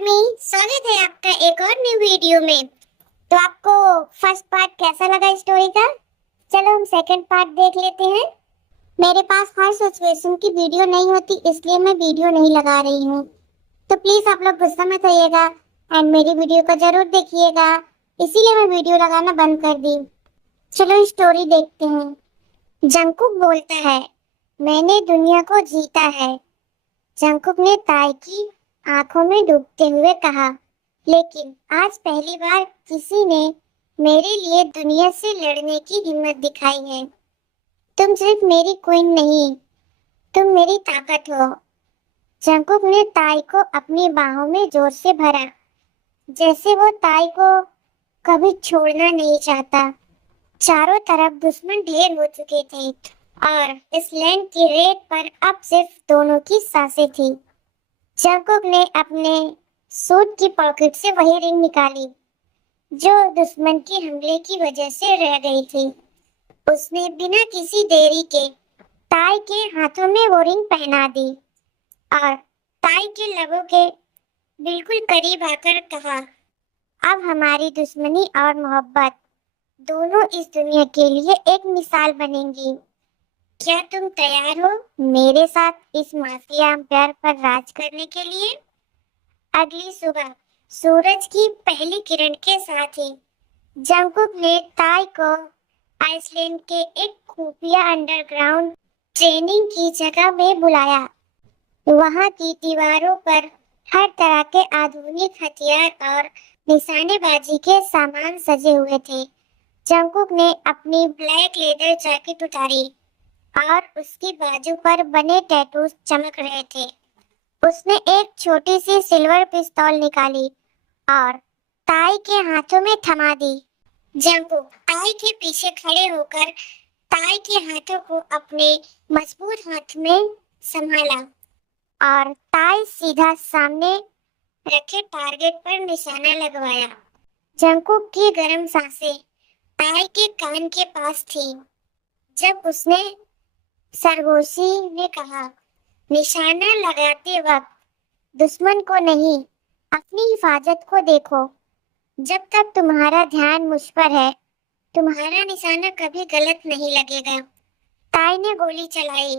Army, स्वागत है आपका एक और न्यू वीडियो में। तो आपको फर्स्ट पार्ट कैसा लगा स्टोरी का? चलो हम सेकंड पार्ट देख लेते हैं। मेरे पास हर सिचुएशन की वीडियो नहीं होती, इसलिए मैं वीडियो नहीं लगा रही हूँ। तो प्लीज आप लोग गुस्सा मत होइएगा एंड मेरी वीडियो को जरूर देखिएगा। इसीलिए मैं वीडियो लगाना बंद कर दी। चलो स्टोरी देखते हैं। जंकुक बोलता है, मैंने दुनिया को जीता है। जंकुक ने ताई की आंखों में डूबते हुए कहा, लेकिन आज पहली बार किसी ने मेरे लिए दुनिया से लड़ने की हिम्मत दिखाई है। तुम सिर्फ मेरी क्वीन नहीं, तुम मेरी ताकत हो। जंकुक ने ताई को अपनी बाहों में जोर से भरा, जैसे वो ताई को कभी छोड़ना नहीं चाहता। चारों तरफ दुश्मन ढेर हो चुके थे और इस लैंड की रेत पर अब सिर्फ दोनों की सांसें थी। जंकुक ने अपने सूट की पॉकेट से वही रिंग निकाली जो दुश्मन के हमले की वजह से रह गई थी। उसने बिना किसी देरी के ताई के हाथों में वो रिंग पहना दी और ताई के लबों के बिल्कुल करीब आकर कहा, अब हमारी दुश्मनी और मोहब्बत दोनों इस दुनिया के लिए एक मिसाल बनेंगी। क्या तुम तैयार हो मेरे साथ इस माफिया एम्पायर पर राज करने के लिए? अगली सुबह सूरज की पहली किरण के साथ ही जंकुक ने ताई को आइसलैंड के एक खुफिया अंडरग्राउंड ट्रेनिंग की जगह में बुलाया। वहां की दीवारों पर हर तरह के आधुनिक हथियार और निशानेबाजी के सामान सजे हुए थे। जंकुक ने अपनी ब्लैक लेदर जैकेट उतारी और उसकी बाजू पर बने टैटूज चमक रहे थे। उसने एक छोटी सी सिल्वर पिस्तौल निकाली और ताई के हाथों में थमा दी। जंकुक ताई के पीछे खड़े होकर ताई के हाथों को अपने मजबूत हाथ में संभाला और ताई सीधा सामने रखे टारगेट पर निशाना लगवाया। जंकुक की गर्म सांसें ताई के कान के पास थी जब उसने सरगोशी ने कहा, निशाना लगाते वक्त दुश्मन को नहीं, अपनी हिफाजत को देखो। जब तक तुम्हारा ध्यान मुझ पर है, तुम्हारा निशाना कभी गलत नहीं लगेगा। ताई ने गोली चलाई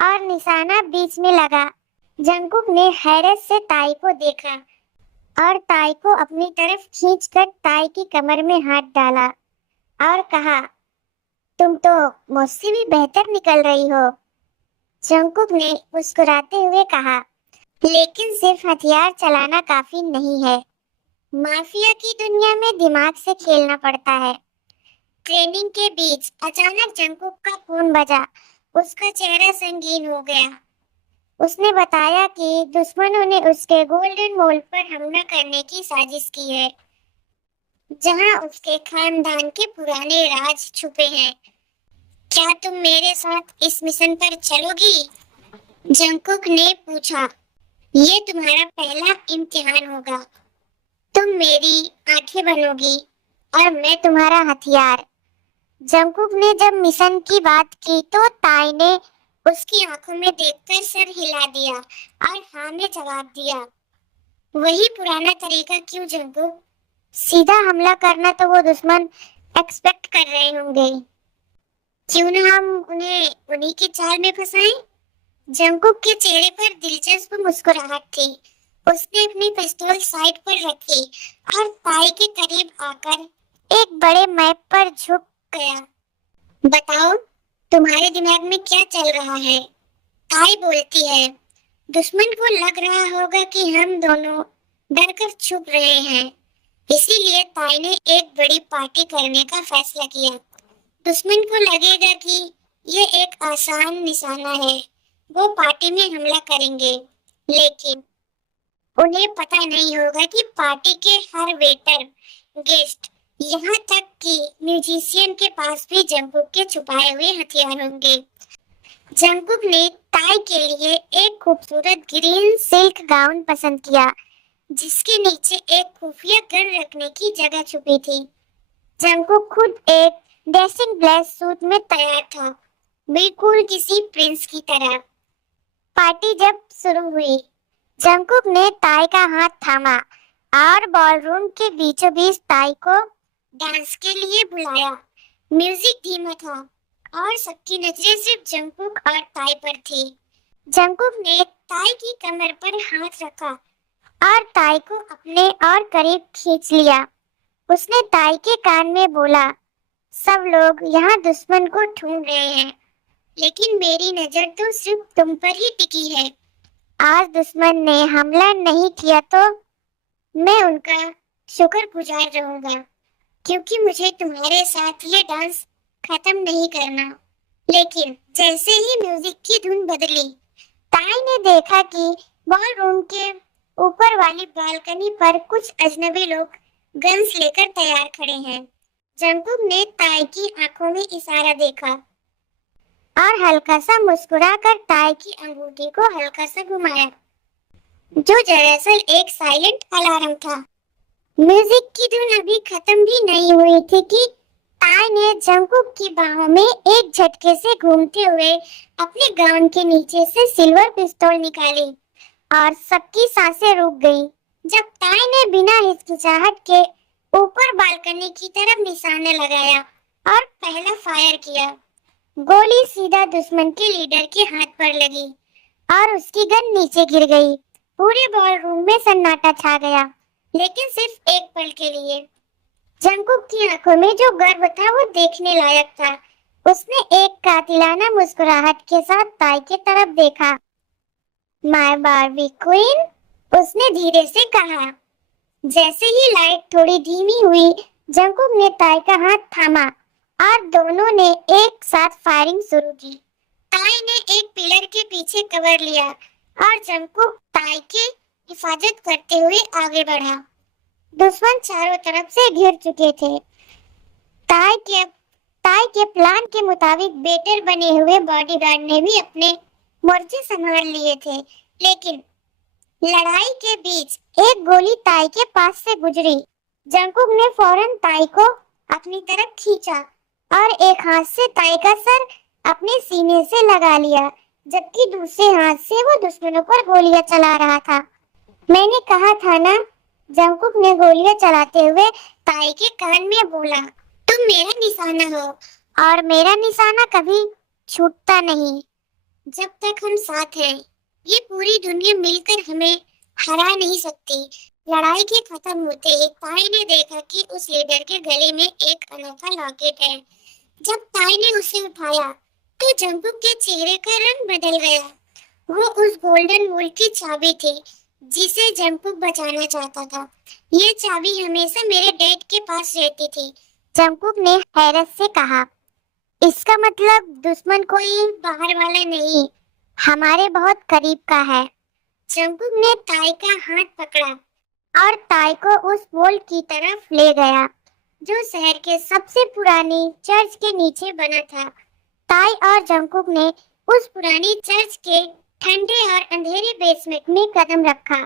और निशाना बीच में लगा। जंकुक ने हैरत से ताई को देखा और ताई को अपनी तरफ खींचकर ताई की कमर में हाथ डाला और कहा, तुम तो मुझसे भी बेहतर निकल रही हो। जंकुक ने मुस्कुराते हुए कहा, लेकिन सिर्फ हथियार चलाना काफी नहीं है। माफिया की दुनिया में दिमाग से खेलना पड़ता है। ट्रेनिंग के बीच अचानक जंकुक का फोन बजा। उसका चेहरा संगीन हो गया। उसने बताया कि दुश्मनों ने उसके गोल्डन मॉल पर हमला करने की साजिश की है, जहां उसके खानदान के पुराने राज छुपे हैं। क्या तुम मेरे साथ इस मिशन पर चलोगी? जंकुक ने पूछा। ये तुम्हारा पहला इम्तिहान होगा। तुम मेरी आंखें बनोगी और मैं तुम्हारा हथियार। जंकुक ने जब मिशन की बात की तो ताई ने उसकी आंखों में देखकर सर हिला दिया और हाँ में जवाब दिया। वही पुराना तरीका क्यों जंकुक? सीधा हमला करना तो वो दुश्मन एक्सपेक्ट कर रहे होंगे। क्यों ना हम उन्हें उन्हीं की चाल में फंसाएं? जंकुक के चेहरे पर दिलचस्प मुस्कुराहट थी। उसने अपनी पिस्तौल साइड पर रखी और ताई के करीब आकर एक बड़े मैप पर झुक गया। बताओ, तुम्हारे दिमाग में क्या चल रहा है? ताई बोलती है, दुश्मन को लग रहा होगा कि हम दोनों डरकर छुप रहे हैं, इसीलिए ताई ने एक बड़ी पार्टी करने का फैसला किया। दुश्मन को लगेगा कि ये एक आसान निशाना है, वो पार्टी में हमला करेंगे, लेकिन उन्हें पता नहीं होगा कि पार्टी के हर वेटर, गेस्ट, यहाँ तक कि म्यूजिशियन के पास भी जंकुक के छुपाए हुए हथियार होंगे। जंकुक ने ताई के लिए एक खूबसूरत ग्रीन सिल्क गाउन पसंद किया, जिसके नीचे एक खुफिया गन रखने की जगह छुपी थी। जंकुक खुद एक ड्रेसिंग ब्लैक सूट में तैयार था, बिल्कुल किसी प्रिंस की तरह। पार्टी जब शुरू हुई जंकुक ने ताई का हाथ थामा और बॉलरूम के बीचों बीच ताई को डांस के लिए बुलाया। म्यूजिक धीमा था और सबकी नजरें सिर्फ जंकुक और ताई पर थी। जंकुक ने ताई की कमर पर हाथ रखा और ताई को अपने और करीब खींच लिया। उसने ताई के कान में बोला, सब लोग यहाँ दुश्मन को ढूंढ रहे हैं, लेकिन मेरी नजर तो सिर्फ तुम पर ही टिकी है। आज दुश्मन ने हमला नहीं किया तो मैं उनका शुक्रगुजार रहूंगा, क्योंकि मुझे तुम्हारे साथ ये डांस खत्म नहीं करना। लेकिन जैसे ही म्यूजिक की धुन बदली, ताई ने देखा कि बॉलरूम के ऊपर वाली बालकनी पर कुछ अजनबी लोग गन्स लेकर तैयार खड़े हैं। जंकुक ने ताई की आंखों में इशारा देखा और हल्का सा मुस्कुराकर ताई की अंगूठी को हल्का सा घुमाया, जो दरअसल एक साइलेंट अलार्म था। म्यूजिक की धुन अभी खत्म भी नहीं हुई थी कि ताई ने जंकुक की बाहों में एक झटके से घूमते हुए अपने गाउन के नीचे से सिल्वर पिस्तौल निकाली और सबकी सांसें रुक गई जब ताई ने बिना हिचकिचाहट के ऊपर बालकनी की तरफ निशाना लगाया और पहला फायर किया। गोली सीधा दुश्मन के लीडर के हाथ पर लगी और उसकी गन नीचे गिर गई। पूरे बॉलरूम में सन्नाटा छा गया, लेकिन सिर्फ एक पल के लिए। जंकुक की आंखों में जो गर्व था वो देखने लायक था। उसने एक कातिलाना मुस्कुराहट के साथ ताई की तरफ देखा। माय बारबी क्वीन, उसने धीरे से कहा। जैसे ही लाइट थोड़ी धीमी हुई, जंकुक ने ताई का हाथ थामा और दोनों ने एक साथ फायरिंग शुरू की। ताई ने एक पिलर के पीछे कवर लिया और जंकुक ताई की हिफाजत करते हुए आगे बढ़ा। दुश्मन चारों तरफ से घिर चुके थे। ताई के प्लान के मुताबिक बेटर बने हुए बॉडीगार्ड ने भी अपने मोर्चे संभाल लिए थे, लेकिन लड़ाई के बीच एक गोली ताई के पास से गुजरी। जंकुक ने फौरन ताई को अपनी तरफ खींचा और एक हाथ से ताई का सर अपने सीने से लगा लिया, जबकि दूसरे हाथ से वो दुश्मनों पर गोलियां चला रहा था। मैंने कहा था ना, जंकुक ने गोलियां चलाते हुए ताई के कान में बोला, तुम मेरा निशाना हो और मेरा निशाना कभी छूटता नहीं जब तक हम साथ हैं। ये पूरी दुनिया मिलकर हमें हरा नहीं सकती। लड़ाई के खत्म होते ही ताई ने देखा कि उस लीडर के गले में एक अनोखा लॉकेट है। जब ताई ने उसे उठाया तो जंकुक के चेहरे का रंग बदल गया। वो उस गोल्डन वुल की चाबी थी जिसे जंकुक बचाना चाहता था। ये चाबी हमेशा मेरे डैड के पास रहती थी, जंकुक ने हैरत से कहा। इसका मतलब दुश्मन कोई बाहर वाला नहीं, हमारे बहुत करीब का है। जंकुक ने ताई का हाथ पकड़ा और ताई को उस वॉल की तरफ ले गया जो शहर के सबसे पुरानी चर्च के नीचे बना था। ताई और जंकुक ने उस पुरानी चर्च के ठंडे और अंधेरे बेसमेंट में कदम रखा।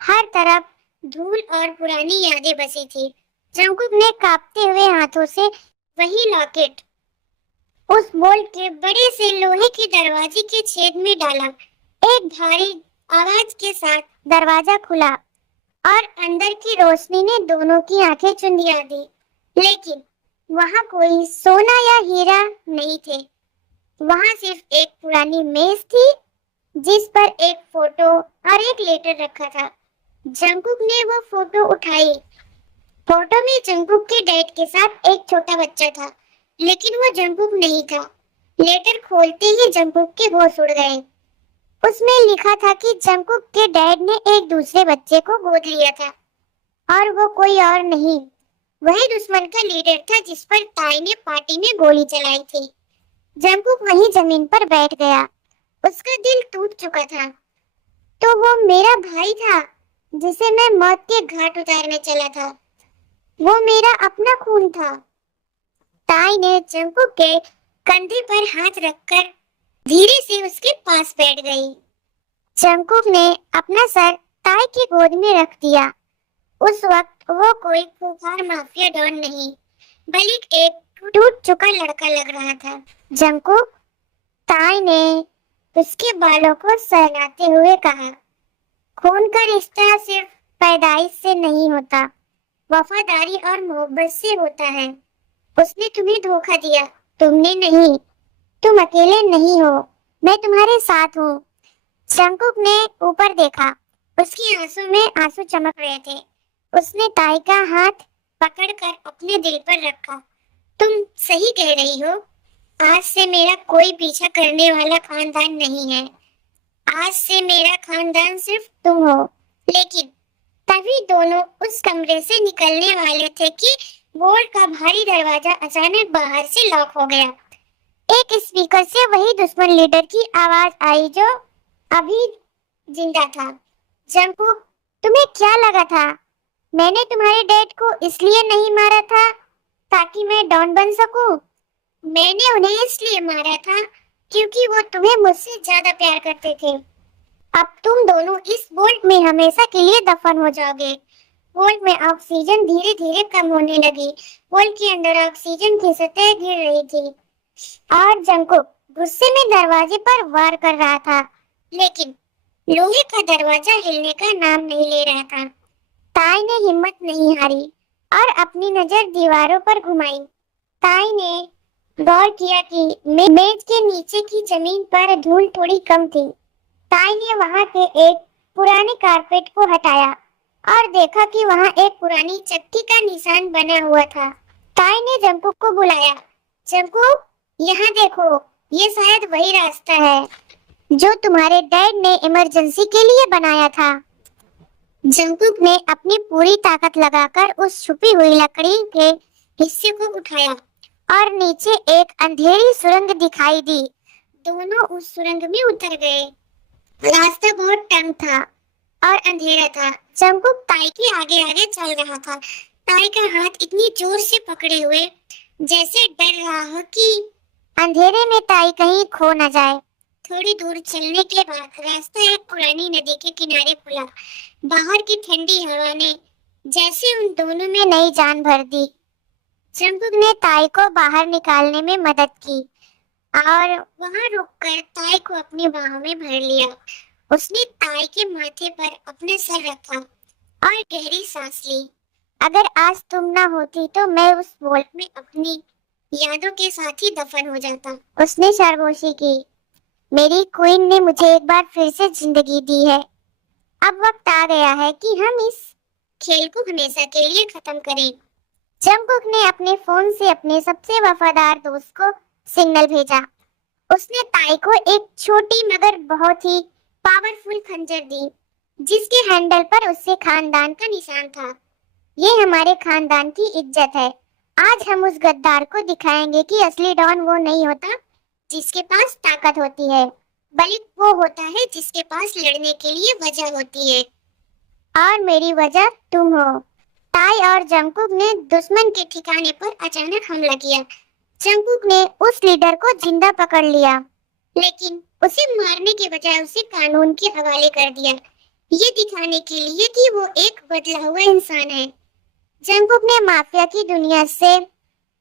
हर तरफ धूल और पुरानी यादें बसी थी। जंकुक ने कांपते हुए हाथों से वही लॉकेट उस वॉल के बड़े से लोहे के दरवाजे के छेद में डाला। एक भारी आवाज के साथ दरवाजा खुला और अंदर की रोशनी ने दोनों की आंखें चुंधिया दी, लेकिन वहां कोई सोना या हीरा नहीं थे। वहां सिर्फ एक पुरानी मेज थी जिस पर एक फोटो और एक लेटर रखा था। जंकुक ने वो फोटो उठाई। फोटो में जंकुक के डैड के साथ एक छोटा बच्चा था, लेकिन वो जंकुक नहीं था। लेटर खोलते ही जंकुक के होश उड़ गए। उसमें लिखा था कि जंकुक के डैड ने एक दूसरे बच्चे को गोद लिया था और वो कोई और नहीं, वही दुश्मन का लीडर था जिस पर ताई ने पार्टी में गोली चलाई थी। जंकुक वहीं जमीन पर बैठ गया। उसका दिल टूट चुका था। तो वो मेरा भाई था जिसे मैं मौत के घाट उतारने चला था। वो मेरा अपना खून था। ताई ने जंकुक के कंधे पर हाथ रखकर धीरे से उसके पास बैठ गई। जंकुक ने अपना सर ताई की गोद में रख दिया। उस वक्त वो कोई खूंखार माफिया डॉन नहीं, बल्कि एक टूट चुका लड़का लग रहा था। जंकुक, ताई ने उसके बालों को सहलाते हुए कहा, खून का रिश्ता सिर्फ पैदाइश से नहीं होता, वफादारी और मोहब्बत से होता है। उसने तुम्हें धोखा दिया, तुमने नहीं। तुम अकेले नहीं हो, मैं तुम्हारे साथ हूँ। जंगकुक ने ऊपर देखा, उसकी आंसू में आंसू चमक रहे थे। उसने ताई का हाथ पकड़कर अपने दिल पर रखा। तुम सही कह रही हो, आज से मेरा कोई पीछा करने वाला खानदान नहीं है। आज से मेरा खानदान सिर्फ तुम हो। लेकिन तभी दोनों उस कमरे से निकलने वाले थे कि बोर्ड का भारी दरवाजा अचानक बाहर से लॉक हो गया। एक स्पीकर से वही दुश्मन लीडर की आवाज आई जो अभी जिंदा था। जंगकुक, तुम्हें क्या लगा था? मैंने तुम्हारे डैड को इसलिए नहीं मारा था ताकि मैं डॉन बन सकूं। मैंने उन्हें इसलिए मारा था क्योंकि वो तुम्हें मुझसे ज्यादा प्यार करते थे। अब तुम दोनों इस वोल्ट में हमेशा के लिए दफन हो जाओगे। वोल्ट में ऑक्सीजन धीरे धीरे कम होने लगी। वोल्ट के अंदर ऑक्सीजन की सतह गिर रही थी और जंगकुक गुस्से में दरवाजे पर वार कर रहा था, लेकिन लोहे का दरवाजा हिलने का नाम नहीं ले रहा था। ताई ने हिम्मत नहीं हारी और अपनी नजर दीवारों पर घुमाई। ताई ने गौर किया कि मेज के नीचे की जमीन पर धूल थोड़ी कम थी। ताई ने वहां के एक पुराने कारपेट को हटाया और देखा कि वहां एक पुरानी चक्की का निशान बना हुआ था। ताई ने जंगकुक को बुलाया। जंगकुक, यहाँ देखो, ये शायद वही रास्ता है जो तुम्हारे डैड ने इमरजेंसी के लिए बनाया था। जंगकुक ने अपनी पूरी ताकत लगाकर उस छुपी हुई लकड़ी के हिस्से को उठाया और नीचे एक अंधेरी सुरंग दिखाई दी। दोनों उस सुरंग में उतर गए। रास्ता बहुत तंग था और अंधेरा था। जंगकुक ताई के आगे आगे चल रहा था। ताई का हाथ इतनी जोर से पकड़े हुए जैसे डर रहा हो कि अंधेरे में ताई कहीं खो न जाए। थोड़ी दूर चलने के बाद रास्ता एक पुरानी नदी के किनारे खुला। बाहर की ठंडी हवा ने जैसे उन दोनों में नई जान भर दी। जंगकुक ने ताई को बाहर निकालने में मदद की और वहां रुककर ताई को अपनी बाहों में भर लिया। उसने ताई के माथे पर अपना सर रखा और गहरी सांस ली। अगर आज तुम ना होती तो मैं उस वोल्ट में अपनी यादों के साथ ही दफन हो जाता। उसने सरगोशी की। मेरी क्वीन ने मुझे एक बार फिर से जिंदगी दी है। अब वक्त आ गया है कि हम इस खेल को हमेशा के लिए खत्म करें। जंगकुक ने अपने फोन से अपने सबसे वफादार दोस्त को सिग्नल भेजा। उसने ताई को एक छोटी मगर बहुत ही पावरफुल खंजर दी, जिसके हैंडल पर उससे खानदान का निशान था। ये हमारे खानदान की इज्जत है। आज हम उस गद्दार को दिखाएंगे कि असली डॉन वो नहीं होता जिसके पास ताकत होती है, बल्कि वो होता है जिसके पास लड़ने के लिए वजह होती है। और मेरी वजह तुम हो। ताई और जंगकुक ने दुश्मन के ठिकाने पर अचानक हमला किया। जंगकुक ने उस लीडर को जिंदा पकड़ लिया, लेकिन उसे मारने के बजाय उसे कानून के हवाले कर दिया, ये दिखाने के लिए कि वो एक बदला हुआ इंसान है। जंगकुक ने माफिया की दुनिया से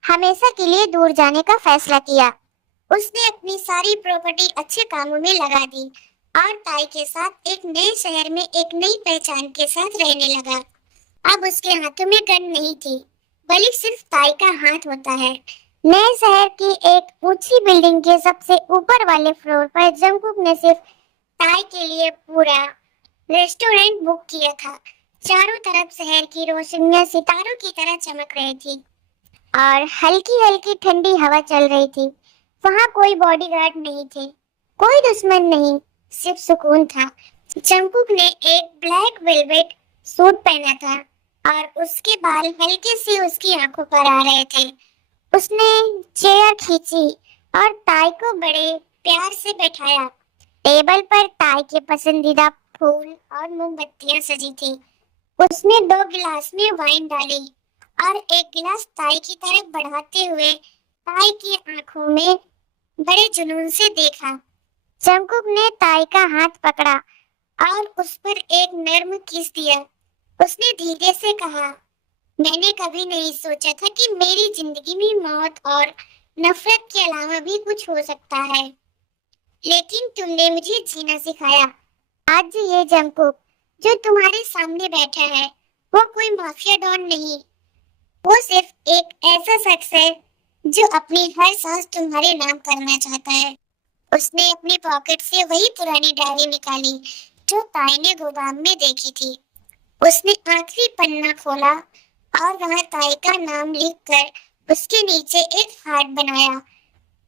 हमेशा के लिए दूर जाने का फैसला किया। उसने अपनी सारी प्रॉपर्टी अच्छे कामों में लगा दी और ताई के साथ एक नए शहर में एक नई पहचान के साथ रहने लगा। अब उसके हाथों में गन नहीं थी, बल्कि सिर्फ ताई का हाथ होता है। नए शहर की एक ऊंची बिल्डिंग के सबसे ऊपर वाले फ्लोर पर जंगकुक ने सिर्फ ताई के लिए पूरा रेस्टोरेंट बुक किया था। चारों तरफ शहर की रोशनियां सितारों की तरह चमक रही थी और हल्की हल्की ठंडी हवा चल रही थी। वहां कोई बॉडीगार्ड नहीं थे, कोई दुश्मन नहीं, सिर्फ सुकून था। जंगकुक ने एक ब्लैक वेलवेट सूट पहना था और उसके बाल हल्के से उसकी आंखों पर आ रहे थे। उसने चेयर खींची और ताई को बड़े प्यार से बैठाया। टेबल पर ताई के पसंदीदा फूल और मोमबत्तियां सजी थी। उसने 2 गिलास में वाइन डाली और एक गिलास ताई की तरफ बढ़ाते हुए ताई की आंखों में बड़े जुनून से देखा। जंगकुक ने ताई का हाथ पकड़ा और उस पर एक नर्म किस दिया। उसने धीरे से कहा, मैंने कभी नहीं सोचा था कि मेरी जिंदगी में मौत और नफरत के अलावा भी कुछ हो सकता है, लेकिन तुमने मुझे जीना सिखाया। आज ये जंगकुक जो तुम्हारे सामने बैठा है वो कोई माफिया डॉन नहीं, वो सिर्फ एक ऐसा शख्स है जो अपनी हर सांस तुम्हारे नाम करना चाहता है। उसने अपनी पॉकेट से वही पुरानी डायरी निकाली जो ताई ने गोदाम में देखी थी। उसने आखिरी पन्ना खोला और वहां ताई का नाम लिखकर उसके नीचे एक हार्ट बनाया।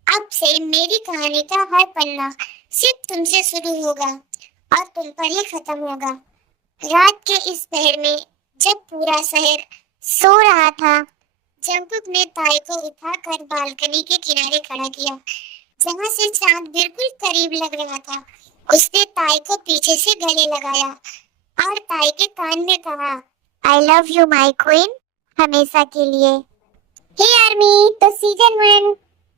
अब से मेरी कहानी का हर पन्ना सिर्फ तुमसे शुरू होगा और तुम पर ही खत्म होगा। रात के इस पहर में जब पूरा शहर सो रहा था, जंकुक ने ताई को उठाकर बालकनी के किनारे खड़ा किया, जहां से चांद बिल्कुल करीब लग रहा था। उसने ताई को पीछे से गले लगाया और ताई के कान में कहा, I love you my queen, हमेशा के लिए। हे आर्मी, तो सीजन 1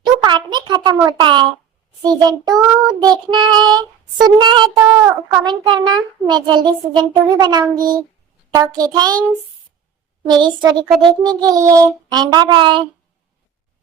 2 पार्ट में खत्म होता है। सीजन 2 देखना है, सुनना है तो कमेंट करना, मैं जल्दी सीजन 2 भी बनाऊंगी। तो ओके, थैंक्स मेरी स्टोरी को देखने के लिए एंड बाय बाय।